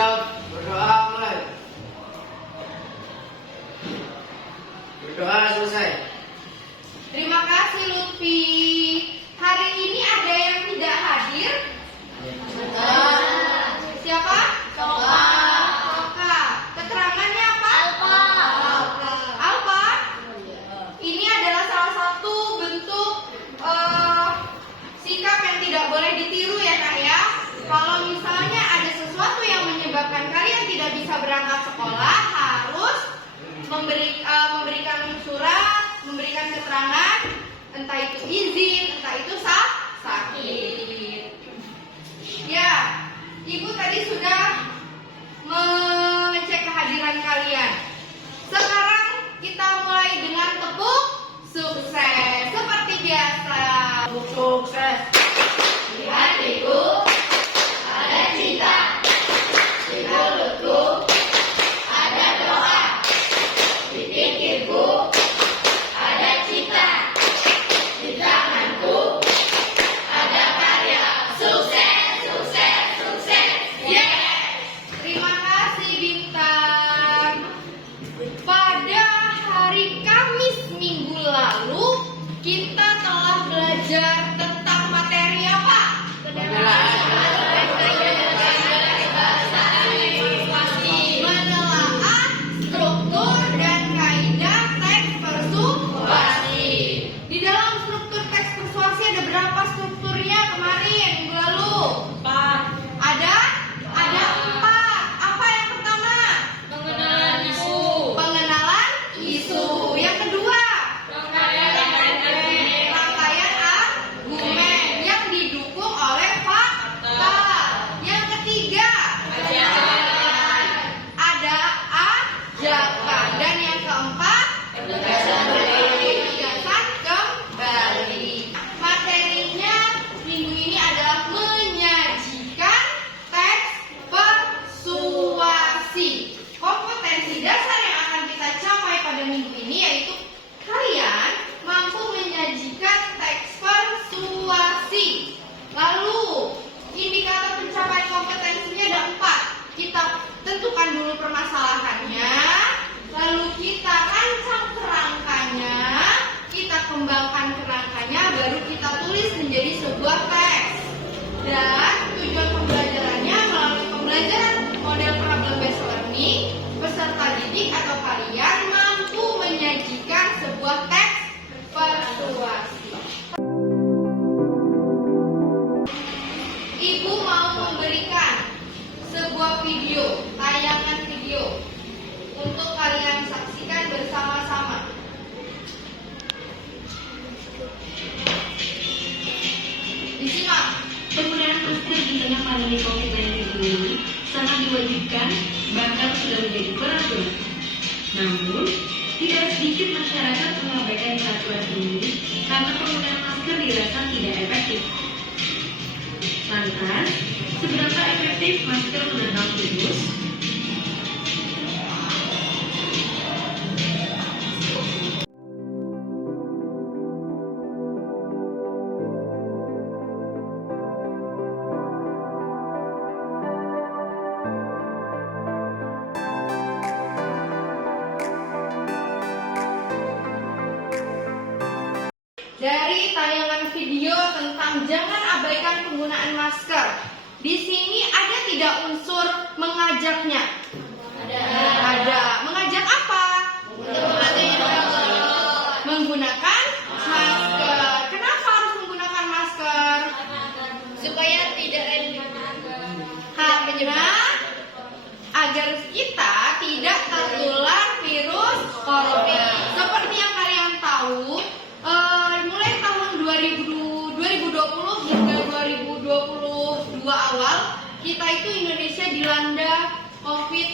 siap, berdoa mulai. Berdoa selesai. Terima kasih Lutfi. Hari ini ada yang tidak hadir? Siapa? Soka. Keterangannya apa? Alfa. Ini adalah salah satu bentuk sikap yang tidak boleh ditiru ya Kak ya. Kalau misalnya ada sesuatu yang menyebabkan kalian tidak bisa berangkat sekolah, harus memberikan surat, memberikan keterangan, entah itu izin, entah itu sakit. Ya, Ibu tadi sudah mengecek kehadiran kalian. Sekarang kita mulai dengan tepuk sukses. Seperti biasa. Sukses. Di hatiku ada cinta, di mulutku ada doa, di pikirku ada cita, di tanganku ada karya. Sukses, sukses, sukses. Yes. Terima kasih Bintang. Pada hari Kamis minggu lalu kita telah belajar tentang materi apa? Menelaah struktur dan kaidah teks persuasi. Di dalam struktur teks persuasi ada berapa strukturnya kemarin minggu lalu? 4. Ada 4. Apa yang pertama? Pengenalan isu. Yang kedua? Rangkaian argumen yang didukung oleh fakta. Yang ketiga? Ada ajakan. Dan yang keempat? Penegasan kembali. Materinya minggu ini adalah menyajikan teks persuasi. Kompetensi dasar yang akan kita capai pada minggu ini yaitu kalian mampu menyajikan teks persuasi. Lalu indikator pencapaian kompetensinya ada 4. Kita tentukan dulu permasalahannya, lalu kita rancang kerangkanya, kita kembangkan kerangkanya, baru kita tulis menjadi sebuah teks. Dan tujuan pembelajarannya melalui pembelajaran model problem based learning, peserta didik atau kalian mampu menyajikan sebuah teks persuasi. Ibu mau memberikan sebuah video, tayangan video untuk kalian saksikan bersama-sama. Disimak. Penggunaan masker di tengah pandemi COVID-19 ini sangat diwajibkan, bahkan sudah menjadi peraturan. Namun, tidak sedikit masyarakat mengabaikan peraturan ini karena penggunaan masker dirasa tidak efektif. Lantas, seberapa efektif masker menangkal virus? Dari tayangan video tentang jangan abaikan penggunaan masker, di sini ada tidak unsur mengajaknya? Ada. Mengajak apa? Menggunakan masker. Kenapa harus menggunakan masker? Supaya tidak karena agar kita tidak tertular virus corona. Seperti yang kalian tahu, mulai tahun 2020 hingga 2022 awal, kita itu Indonesia dilanda COVID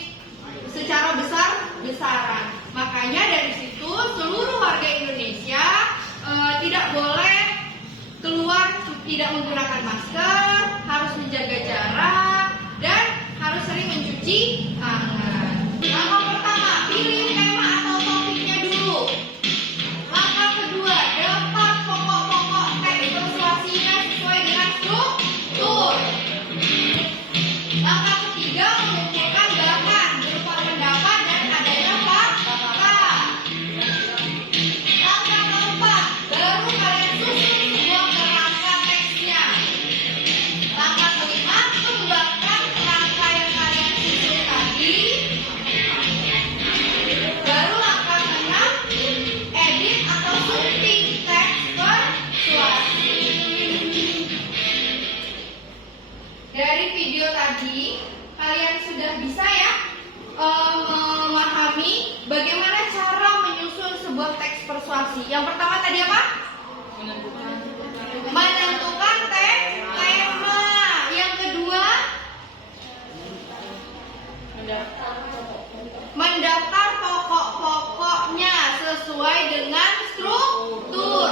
secara besar-besaran. Makanya dari situ seluruh warga Indonesia tidak boleh keluar tidak menggunakan masker, harus menjaga jarak, dan harus sering mencuci tangan. Langkah pertama, pilih tema atau topiknya dulu. Langkah kedua, dapat pokok-pokok teks persuasinya sesuai dengan struktur. Langkah ketiga, mengumpulkan bisa ya memahami bagaimana cara menyusun sebuah teks persuasi. Yang pertama tadi apa? Menentukan tema. Yang kedua, mendaftar pokok-pokoknya sesuai dengan struktur.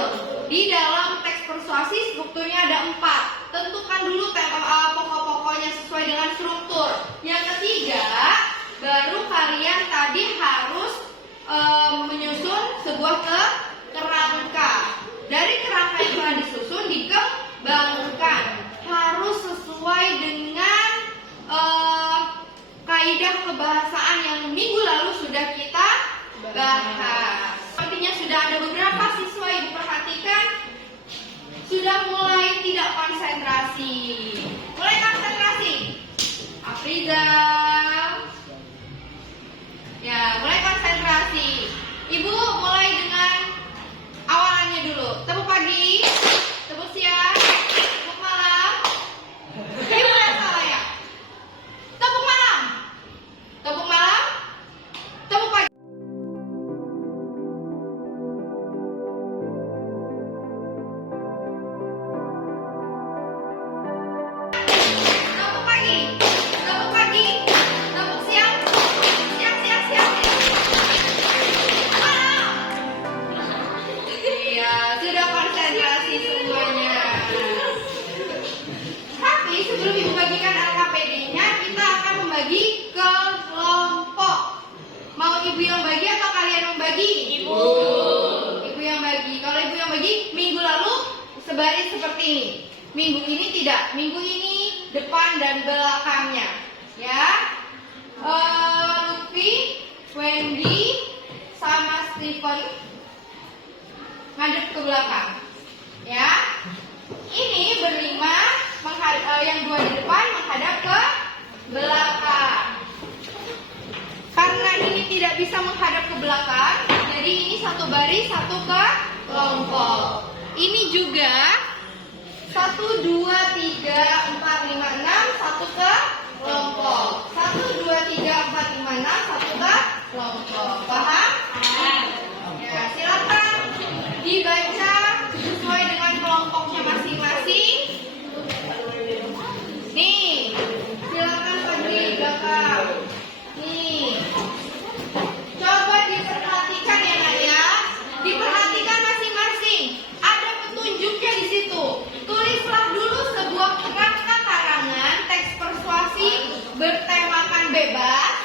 Di dalam teks persuasi strukturnya ada 4. Tentukan dulu pokok-pokoknya sesuai dengan struktur. Yang ketiga, baru kalian tadi harus menyusun sebuah kerangka. Dari kerangka yang telah disusun dikembangkan. Harus sesuai dengan kaidah kebahasaan yang minggu lalu sudah kita bahas. Sepertinya sudah ada beberapa siswa yang perhatikan sudah mulai tidak konsentrasi. Mulai konsentrasi. Afrizal. Ya, mulai konsentrasi. Ibu mulai dengan awalannya dulu. Tepuk pagi, tepuk siang, tepuk malam. Ibu yang salah ya. Tepuk malam, tepuk malam, tepuk pagi. Tepuk pagi, tepuk pagi, tepuk siang, siang, siang, siang. Malam. Iya, sudah konsentrasi semuanya. Tapi sebelum ibu bagikan LKPD-nya, kita akan membagi kelompok. Mau ibu yang bagi atau kalian membagi? Ibu. Ibu yang bagi. Kalau ibu yang bagi, minggu lalu sebaris seperti ini. Minggu ini tidak. Minggu ini depan dan belakangnya. Ya. Lutfi, Wendy, sama Stephen ngadep ke belakang. Ya. Ini berlima, yang 2 di depan menghadap ke belakang. Karena ini tidak bisa menghadap ke belakang, jadi ini satu baris, satu ke kelompok. Ini juga 1, 2, 3, 4, 5, 6, satu ke kelompok. 1, 2, 3, 4, 5, 6, satu ke kelompok. Paham? Ya, silakan dibaca sesuai dengan kelompoknya masing-masing. Nih, silakan Fadli belakang. Nih, coba diperhatikan ya Nak ya. Diperhatikan masing-masing. Ada petunjuknya di situ. Tulislah dulu sebuah kerangka karangan teks persuasi bertemakan bebas.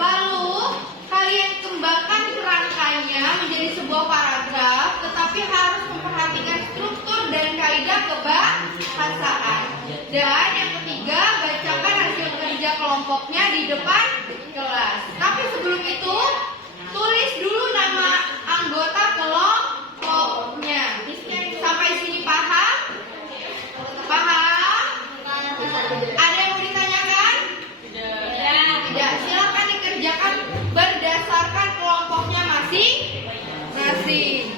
Lalu kalian kembangkan kerangkanya menjadi sebuah paragraf, tetapi harus memperhatikan struktur dan kaidah kebahasaan. Dan yang ketiga, bacakan hasil kerja kelompoknya di depan kelas. Tapi sebelum itu, tulis dulu nama anggota kelompoknya. Sampai sini paham? Paham? Ada yang mau ditanyakan? Tidak. Silakan dikerjakan berdasarkan kelompoknya masing-masing.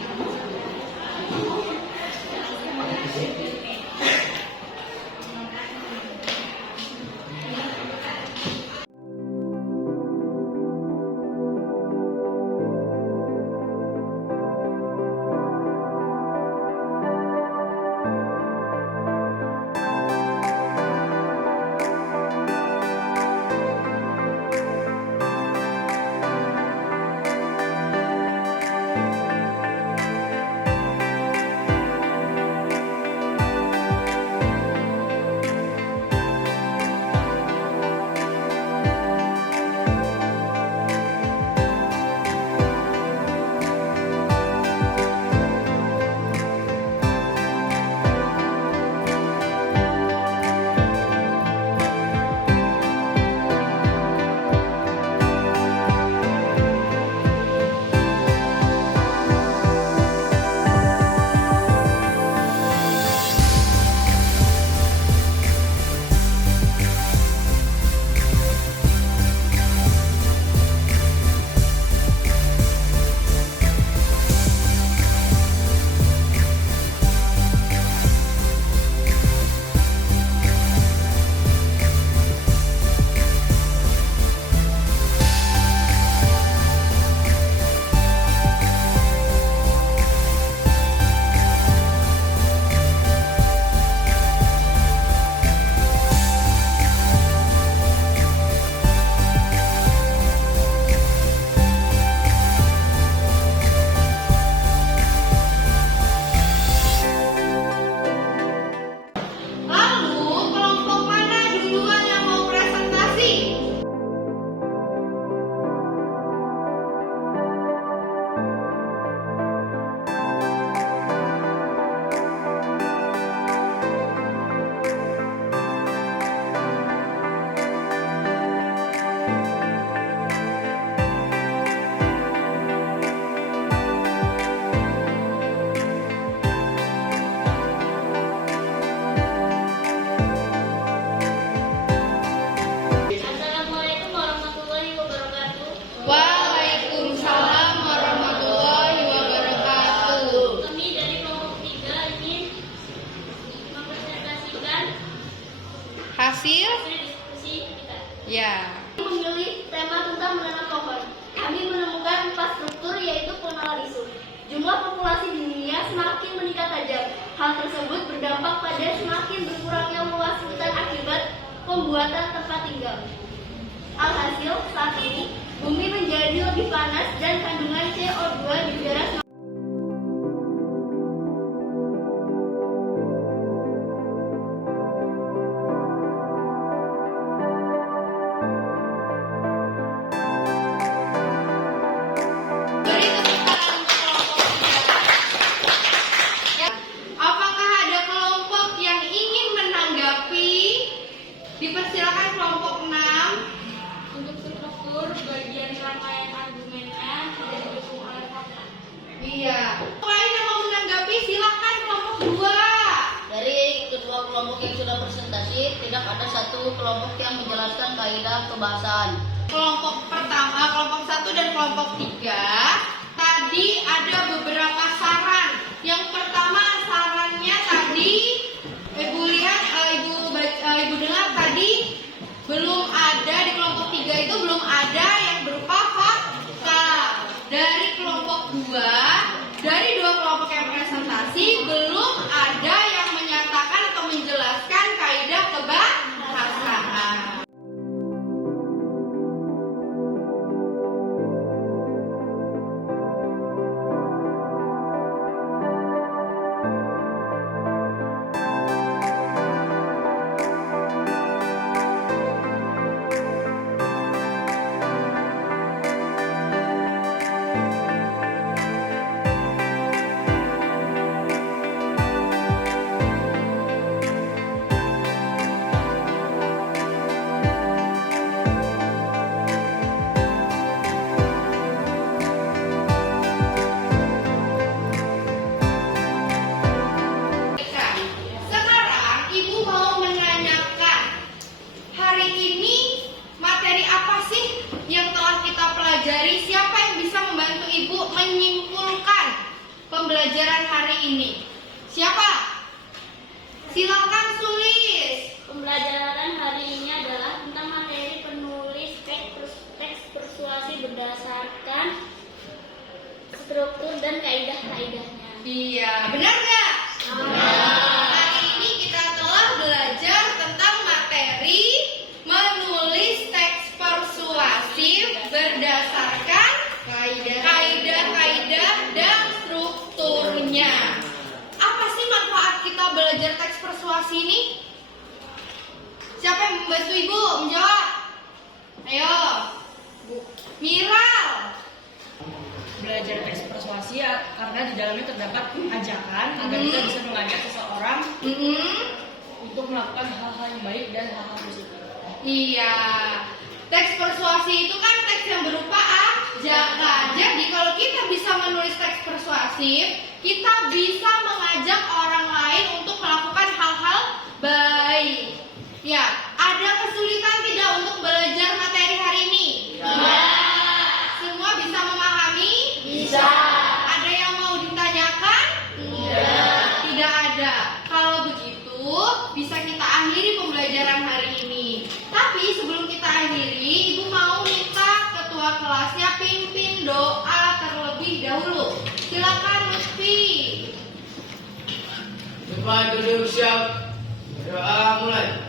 yaitu pengenalan isu. Jumlah populasi di dunia semakin meningkat tajam. Hal tersebut berdampak pada semakin berkurangnya luas hutan akibat pembuatan tempat tinggal. Alhasil, saat ini bumi menjadi lebih panas dan kandungan CO2 di udara semakin Beri tepuk tangan untuk kelompok 3. Ya. Apakah ada kelompok yang ingin menanggapi? Dipersilakan kelompok 6. Untuk struktur bagian rangkaian argumennya tidak didukung oleh fakta. Iya. Lain yang mau menanggapi silakan kelompok 2. Dari kedua kelompok yang sudah presentasi, tidak ada satu kelompok yang menjelaskan kaidah kebahasaan. Kelompok pertama, kelompok 1 dan kelompok 3. Tadi ada beberapa saran. Yang pertama sarannya tadi Ibu lihat, Ibu dengar tadi belum ada di kelompok 3 itu belum ada yang berupa fakta. Dari kelompok 2, dari dua kelompok yang presentasi belum ada yang menyatakan atau menjelaskan kaidah kebahasaan. Sekarang Ibu mau menanyakan, hari ini materi apa sih yang telah kita pelajari? Siapa yang bisa membantu Ibu menyimpulkan pembelajaran hari ini? Siapa? Silakan tulis. Pembelajaran hari ini adalah tentang materi penulis teks persuasi berdasarkan struktur dan kaidah-kaidahnya. Iya, benar nggak? Hari ini kita telah belajar tentang materi menulis teks persuasif berdasarkan kaidah-kaidah dan strukturnya. Apa sih manfaat kita belajar teks persuasi ini? Siapa yang membantu Ibu menjawab? Ayo, Miral. Belajar teks persuasi ya, karena di dalamnya terdapat ajakan agar kita bisa mengajak seseorang untuk melakukan hal-hal yang baik dan hal-hal positif. Iya, teks persuasi itu kan teks yang berupa ajakan. Jadi kalau kita bisa menulis teks persuasif, kita bisa mengajak orang lain untuk melakukan hal-hal baik. Ya, ada kesulitan tidak untuk belajar materi hari ini? Semua bisa memahami? Bisa. Ada yang mau ditanyakan? Tidak ada. Kalau begitu, bisa kita akhiri pembelajaran hari ini. Tapi sebelum kita akhiri, Ibu mau minta ketua kelasnya pimpin doa terlebih dahulu. Silakan Lutfi. Depan duduk siap. Doa mulai.